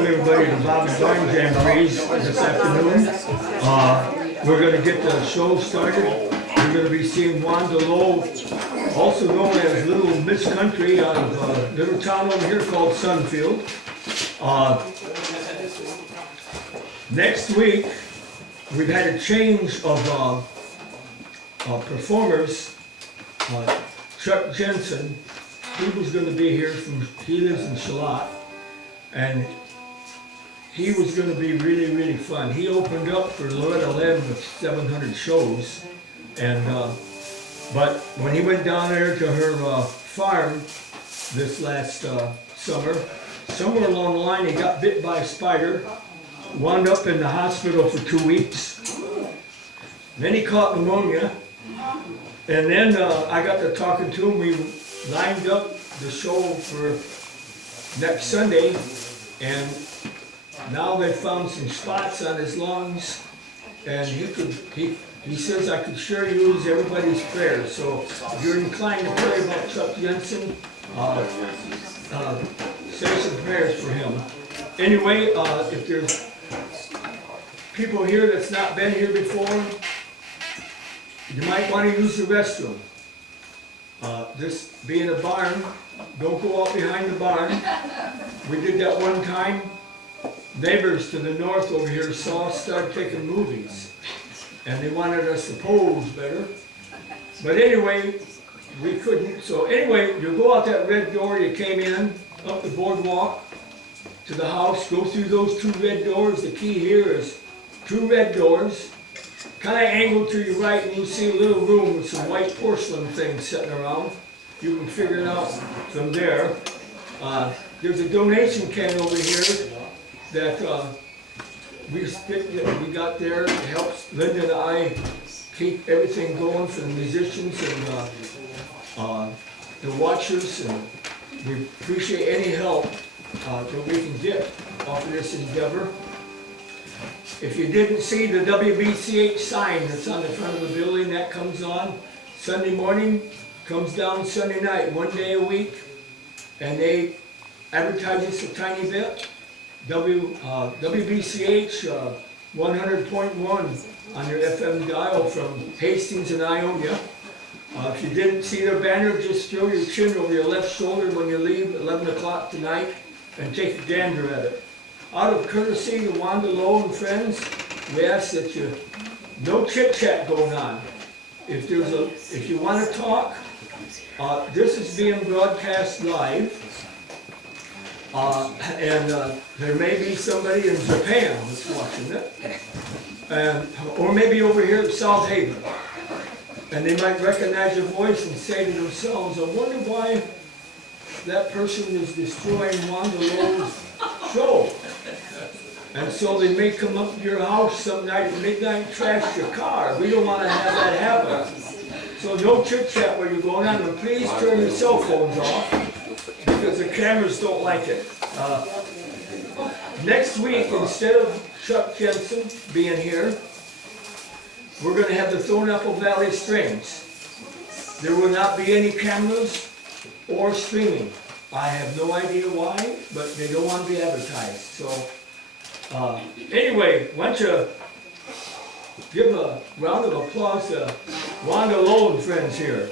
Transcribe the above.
welcome everybody to Bob's Barn Jamborees this afternoon. We're going to get the show started. We're going to be seeing Wanda Lowe, also known as Little Miss Country, out of a little town over here called Sunfield. Next week, we've had a change of performers. Chuck Jensen, he was going to be here he lives in Charlotte, and he was going to be really, really fun. He opened up for Loretta Lynn with 700 shows, and but when he went down there to her farm this last summer, somewhere along the line he got bit by a spider, wound up in the hospital for 2 weeks. Then he caught pneumonia, and then I got to talking to him. We lined up the show for next Sunday, and now they found some spots on his lungs, and he says I could sure use everybody's prayers. So if you're inclined to pray about Chuck Jensen, say some prayers for him. Anyway, if there's people here that's not been here before, you might want to use the restroom. This being a barn, don't go out behind the barn. We did that one time. Neighbors to the north over here saw us start taking movies, and they wanted us to pose better. But anyway, we couldn't. So anyway, you go out that red door you came in, up the boardwalk to the house, go through those 2 red doors. The key here is 2 red doors. Kind of angle to your right, and you see a little room with some white porcelain things sitting around. You can figure it out from there. There's a donation can over here that we got there. It helps Linda and I keep everything going for the musicians and the watchers, and we appreciate any help that we can get off of this endeavor. If you didn't see the WBCH sign that's on the front of the building, that comes on Sunday morning, comes down Sunday night, 1 day a week, and they advertise us a tiny bit. WBCH 100.1 on your FM dial from Hastings and Ionia. If you didn't see their banner, just throw your chin over your left shoulder when you leave at 11 o'clock tonight and take a gander at it. Out of courtesy to Wanda Lowe and friends, we ask that no chit chat going on. If you want to talk, this is being broadcast live, and there may be somebody in Japan that's watching it, or maybe over here at South Haven, and they might recognize your voice and say to themselves, "I wonder why that person is destroying Wanda Lowe's show." And so they may come up to your house some night at midnight and trash your car. We don't want to have that happen. So no chit chat where you're going on, and please turn your cell phones off because the cameras don't like it. Next week, instead of Chuck Jensen being here, we're going to have the Thornapple Valley Strings. There will not be any cameras or streaming. I have no idea why, but they don't want to be advertised. So anyway, why don't you give a round of applause to Wanda Lowe and friends here.